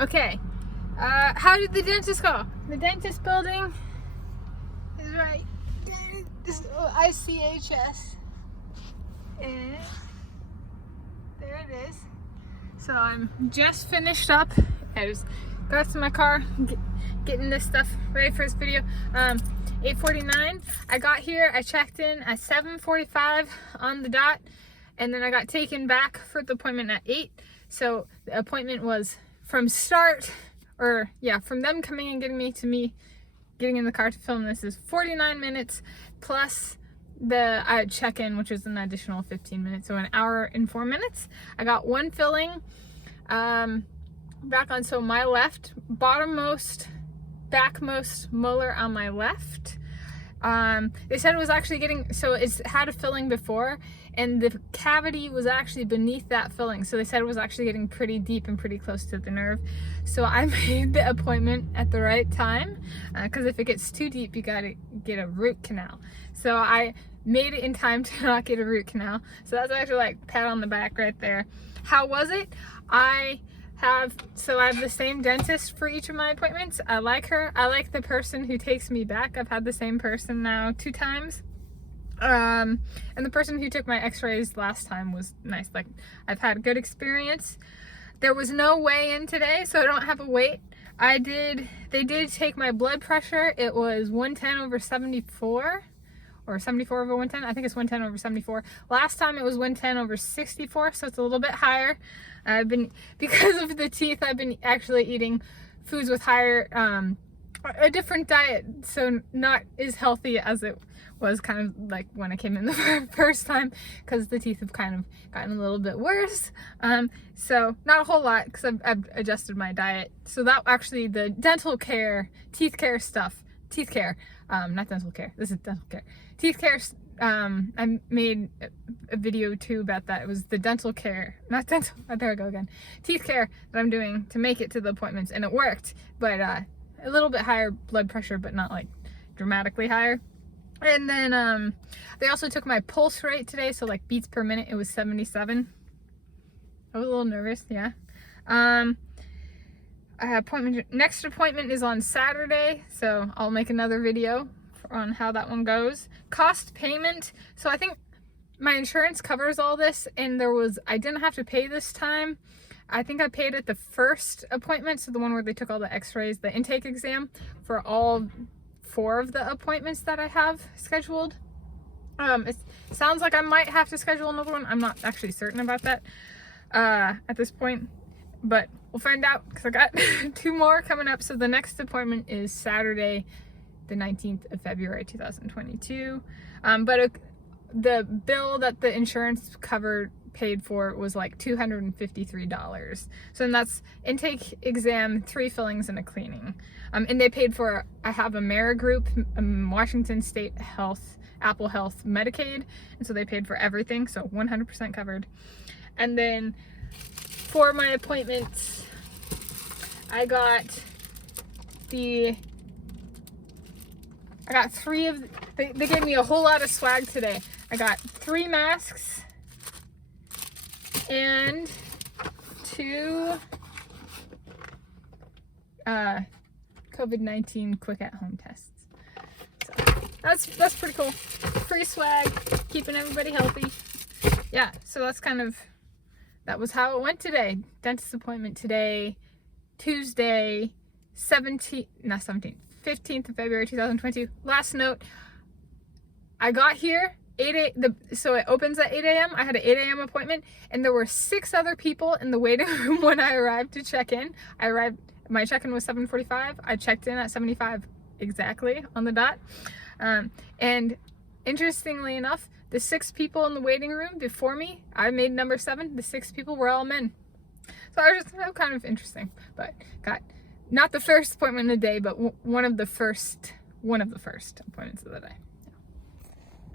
Okay, how did the dentist go? The dentist building is right there. This is ICHS. And there it is. So I'm just finished up. I just got to my car, getting this stuff ready for this video. 8:49. I got here, I checked in at 7:45 on the dot, and then I got taken back for the appointment at 8. So the appointment was from start, or yeah, from them coming and getting me to me getting in the car to film this is 49 minutes plus the check-in, which is an additional 15 minutes, so an hour and 4 minutes. I got one filling back on, so my left bottommost backmost molar on my left. They said it was actually getting, so it's had a filling before and the cavity was actually beneath that filling, so they said it was actually getting pretty deep and pretty close to the nerve. So I made the appointment at the right time, because if it gets too deep you gotta get a root canal. So I made it in time to not get a root canal, so that's actually like pat on the back right there. How was it? I have the same dentist for each of my appointments. I like her. I like the person who takes me back. I've had the same person now 2 times. And the person who took my x-rays last time was nice. Like, I've had a good experience. There was no weigh-in today, so I don't have a weight. They did take my blood pressure. It was 110/74. Or 74/110. I think it's 110/74. Last time it was 110/64, so it's a little bit higher. Because of the teeth, I've been actually eating foods with higher, a different diet, so not as healthy as it was kind of like when I came in the first time, because the teeth have kind of gotten a little bit worse. So not a whole lot, because I've adjusted my diet. So that actually, the dental care, teeth care stuff, teeth care, not dental care, this is dental care. Teeth care, I made a video too about that. It was the dental care, not dental, there I go again. Teeth care that I'm doing to make it to the appointments, and it worked, but a little bit higher blood pressure, but not like dramatically higher. And then they also took my pulse rate today, so like beats per minute, it was 77. I was a little nervous, yeah. Next appointment is on Saturday, so I'll make another video on how that one goes. Cost payment, so I think my insurance covers all this, and I didn't have to pay this time. I think I paid at the first appointment, so the one where they took all the x-rays, the intake exam, for all 4 of the appointments that I have scheduled. It sounds like I might have to schedule another one. I'm not actually certain about that at this point, but we'll find out, because I got 2 more coming up. So the next appointment is Saturday, the 19th of February 2022. But the bill that the insurance paid for was like $253. So then that's intake exam, 3 fillings, and a cleaning. And they paid for, I have Amerigroup, Washington State Health, Apple Health, Medicaid, and so they paid for everything, so 100% covered. And then for my appointments, I got 3 of, they gave me a whole lot of swag today. I got 3 masks and 2 COVID-19 quick at-home tests. So that's pretty cool. Free swag, keeping everybody healthy. Yeah, so that was how it went today. Dentist appointment today, Tuesday, 15th of February 2022. Last note, I got here so it opens at 8 a.m. I had an 8 a.m. appointment, and there were 6 other people in the waiting room when I arrived to check in. My check-in was 7:45. I checked in at 7:45 exactly on the dot. And interestingly enough, the 6 people in the waiting room before me, I made number 7. The 6 people were all men. So I was just kind of interesting, but got not the first appointment of the day, but one of the first appointments of the day.